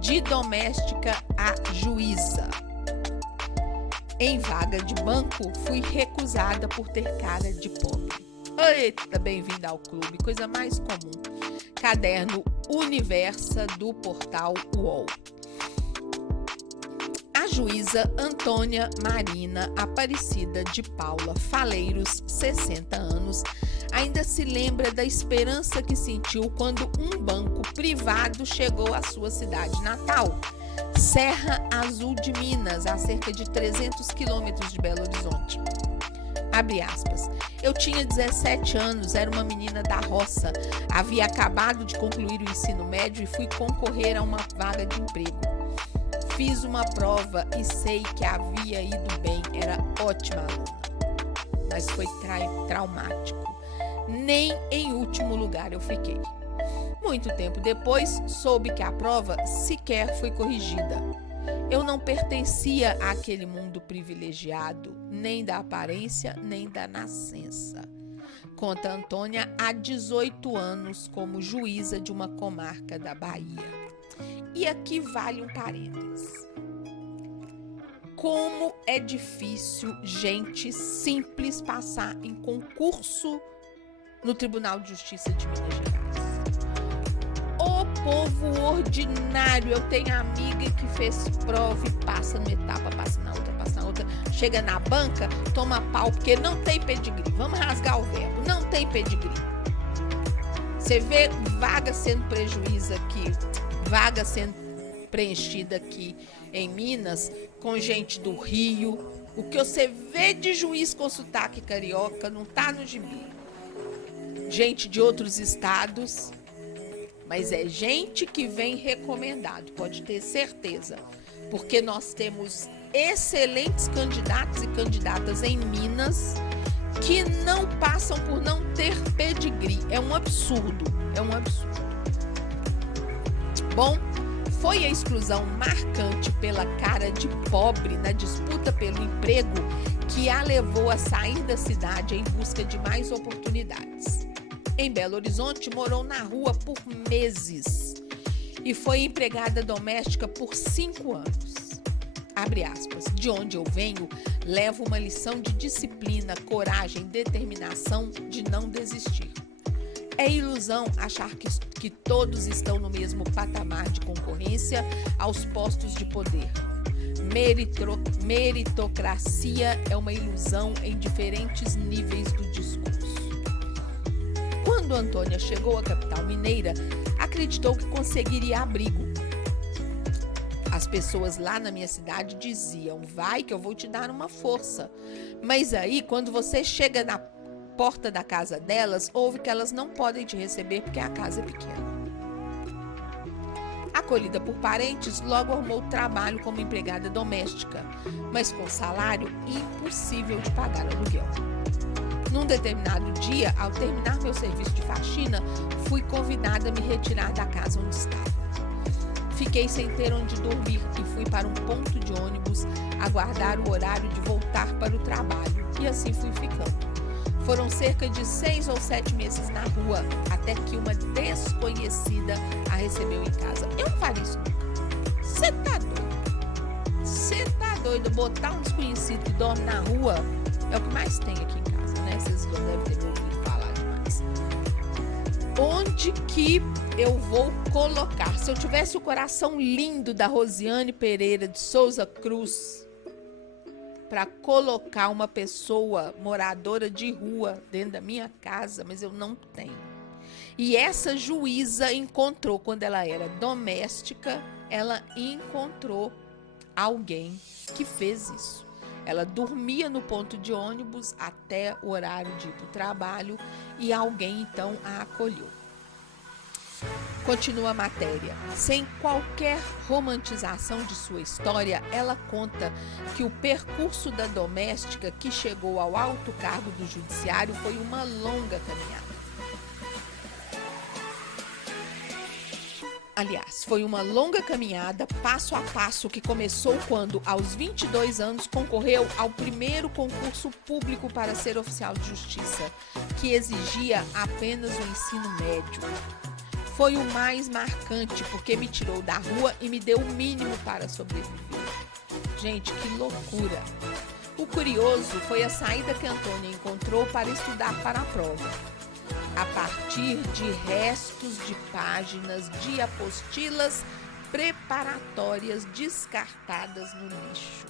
de doméstica a juíza. Em vaga de banco, fui recusada por ter cara de pobre. Eita, bem-vinda ao clube, coisa mais comum. Caderno Universa do portal UOL. A juíza Antônia Marina Aparecida de Paula Faleiros, 60 anos, ainda se lembra da esperança que sentiu quando um banco privado chegou à sua cidade natal, Serra Azul de Minas, a cerca de 300 quilômetros de Belo Horizonte. Abre aspas. Eu tinha 17 anos, era uma menina da roça, havia acabado de concluir o ensino médio e fui concorrer a uma vaga de emprego. Fiz uma prova e sei que havia ido bem, era ótima aluna, mas foi traumático. Nem em último lugar eu fiquei. Muito tempo depois, soube que a prova sequer foi corrigida. Eu não pertencia àquele mundo privilegiado, nem da aparência, nem da nascença. Conta Antônia há 18 anos como juíza de uma comarca da Bahia. E aqui vale um parênteses. Como é difícil gente simples passar em concurso no Tribunal de Justiça de Minas Gerais. O povo ordinário, eu tenho amiga que fez prova e passa numa etapa, passa na outra, chega na banca, toma pau porque não tem pedigree. Vamos rasgar o verbo, não tem pedigree. Você vê vaga sendo prejuízo aqui, vaga sendo preenchida aqui em Minas, com gente do Rio. O que você vê de juiz com sotaque carioca não tá no gibi. Gente de outros estados, mas é gente que vem recomendado, pode ter certeza, porque nós temos excelentes candidatos e candidatas em Minas que não passam por não ter pedigree. É um absurdo, Bom, foi a exclusão marcante pela cara de pobre na disputa pelo emprego que a levou a sair da cidade em busca de mais oportunidades. Em Belo Horizonte, morou na rua por meses e foi empregada doméstica por 5 anos. Abre aspas. De onde eu venho, levo uma lição de disciplina, coragem, determinação de não desistir. É ilusão achar que todos estão no mesmo patamar de concorrência aos postos de poder. Meritocracia é uma ilusão em diferentes níveis do discurso. Quando Antônia chegou à capital mineira, acreditou que conseguiria abrigo. As pessoas lá na minha cidade diziam, vai que eu vou te dar uma força. Mas aí, quando você chega na porta da casa delas, ouve que elas não podem te receber porque a casa é pequena. Acolhida por parentes, logo arrumou trabalho como empregada doméstica, mas com salário impossível de pagar aluguel. Num determinado dia, ao terminar meu serviço de faxina, fui convidada a me retirar da casa onde estava. Fiquei sem ter onde dormir e fui para um ponto de ônibus aguardar o horário de voltar para o trabalho, e assim fui ficando. Foram cerca de 6 ou 7 meses na rua, até que uma desconhecida a recebeu em casa. Eu não faria isso nunca. Você tá doido? Você tá doido? Botar um desconhecido que dorme na rua é o que mais tem aqui em casa, né? Vocês não devem ter ouvido falar demais. Onde que eu vou colocar? Se eu tivesse o coração lindo da Rosiane Pereira de Souza Cruz para colocar uma pessoa moradora de rua dentro da minha casa, mas eu não tenho. E essa juíza encontrou, quando ela era doméstica, ela encontrou alguém que fez isso. Ela dormia no ponto de ônibus até o horário de ir para o trabalho e alguém então a acolheu. Continua a matéria. Sem qualquer romantização de sua história, ela conta que o percurso da doméstica que chegou ao alto cargo do judiciário foi uma longa caminhada. Aliás, foi uma longa caminhada, passo a passo, que começou quando, aos 22 anos, concorreu ao primeiro concurso público para ser oficial de justiça, que exigia apenas o ensino médio. foi o mais marcante, porque me tirou da rua e me deu o mínimo para sobreviver. Gente, que loucura! O curioso foi a saída que Antônia encontrou para estudar para a prova. A partir de restos de páginas de apostilas preparatórias descartadas no lixo.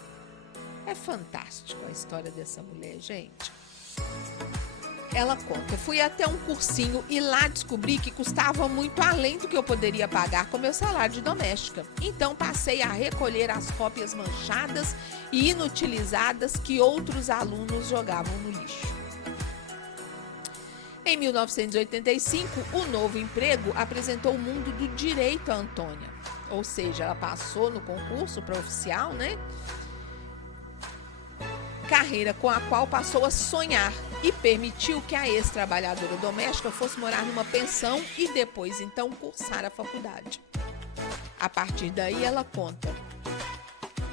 É fantástico a história dessa mulher, gente. Ela conta: fui até um cursinho e lá descobri que custava muito além do que eu poderia pagar com meu salário de doméstica. Então passei a recolher as cópias manchadas e inutilizadas que outros alunos jogavam no lixo. Em 1985, o novo emprego apresentou o mundo do direito a Antônia. Ou seja, ela passou no concurso para oficial, né? Carreira com a qual passou a sonhar e permitiu que a ex-trabalhadora doméstica fosse morar numa pensão e depois, então, cursar a faculdade. A partir daí, ela conta: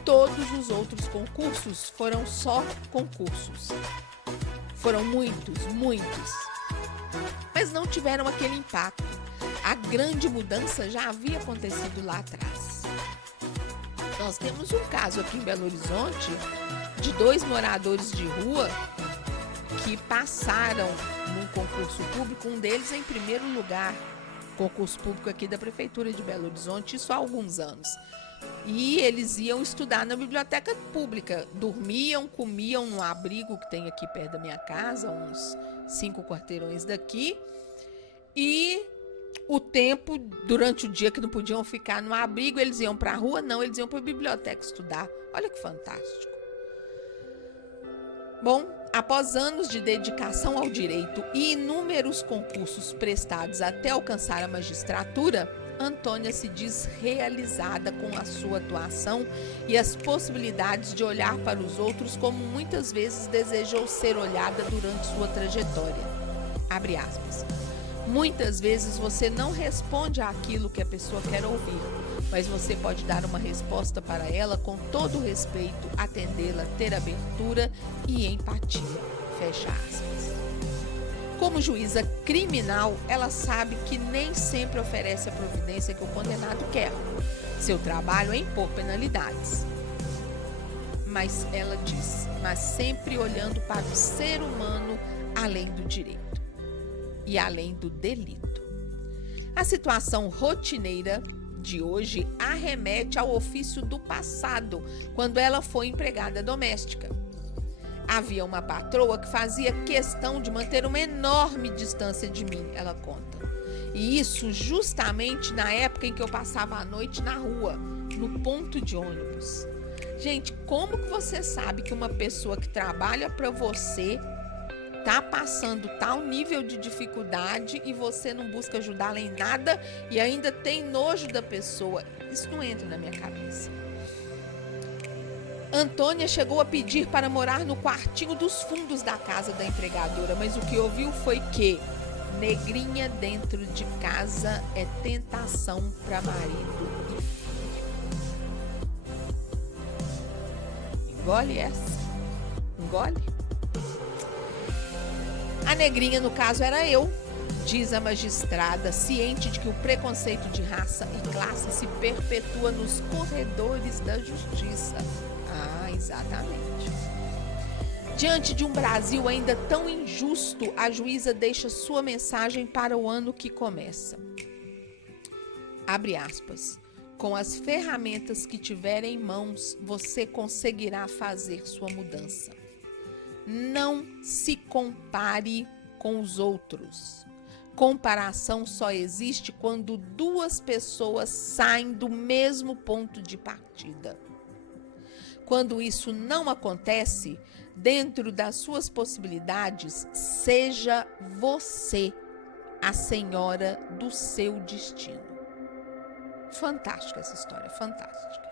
todos os outros concursos foram só concursos. Foram muitos, mas não tiveram aquele impacto. A grande mudança já havia acontecido lá atrás. Nós temos um caso aqui em Belo Horizonte de 2 moradores de rua que passaram num concurso público, um deles em primeiro lugar, concurso público aqui da Prefeitura de Belo Horizonte, isso há alguns anos. E eles iam estudar na biblioteca pública, dormiam, comiam no abrigo que tem aqui perto da minha casa, uns 5 quarteirões daqui, e o tempo, durante o dia que não podiam ficar no abrigo, eles iam para a rua? Não, eles iam para a biblioteca estudar. Olha que fantástico. Bom, após anos de dedicação ao direito e inúmeros concursos prestados até alcançar a magistratura, Antônia se diz realizada com a sua atuação e as possibilidades de olhar para os outros como muitas vezes desejou ser olhada durante sua trajetória. Abre aspas. Muitas vezes você não responde àquilo que a pessoa quer ouvir, mas você pode dar uma resposta para ela com todo o respeito, atendê-la, ter abertura e empatia. Fecha aspas. Como juíza criminal, ela sabe que nem sempre oferece a providência que o condenado quer. Seu trabalho é impor penalidades. Mas ela diz, mas sempre olhando para o ser humano além do direito e além do delito. A situação rotineira de hoje arremete ao ofício do passado, quando ela foi empregada doméstica. Havia uma patroa que fazia questão de manter uma enorme distância de mim, ela conta. E isso justamente na época em que eu passava a noite na rua, no ponto de ônibus. Gente, como que você sabe que uma pessoa que trabalha para você tá passando tal nível de dificuldade e você não busca ajudá-la em nada e ainda tem nojo da pessoa? Isso não entra na minha cabeça. Antônia chegou a pedir para morar no quartinho dos fundos da casa da empregadora, mas o que ouviu foi que negrinha dentro de casa é tentação para marido e filho. Engole essa. Engole. A negrinha, no caso, era eu, diz a magistrada, ciente de que o preconceito de raça e classe se perpetua nos corredores da justiça. Ah, exatamente. Diante de um Brasil ainda tão injusto, a juíza deixa sua mensagem para o ano que começa. Abre aspas. Com as ferramentas que tiver em mãos, você conseguirá fazer sua mudança. Não se compare com os outros. Comparação só existe quando 2 pessoas saem do mesmo ponto de partida. Quando isso não acontece, dentro das suas possibilidades, seja você a senhora do seu destino. Fantástica essa história, fantástica.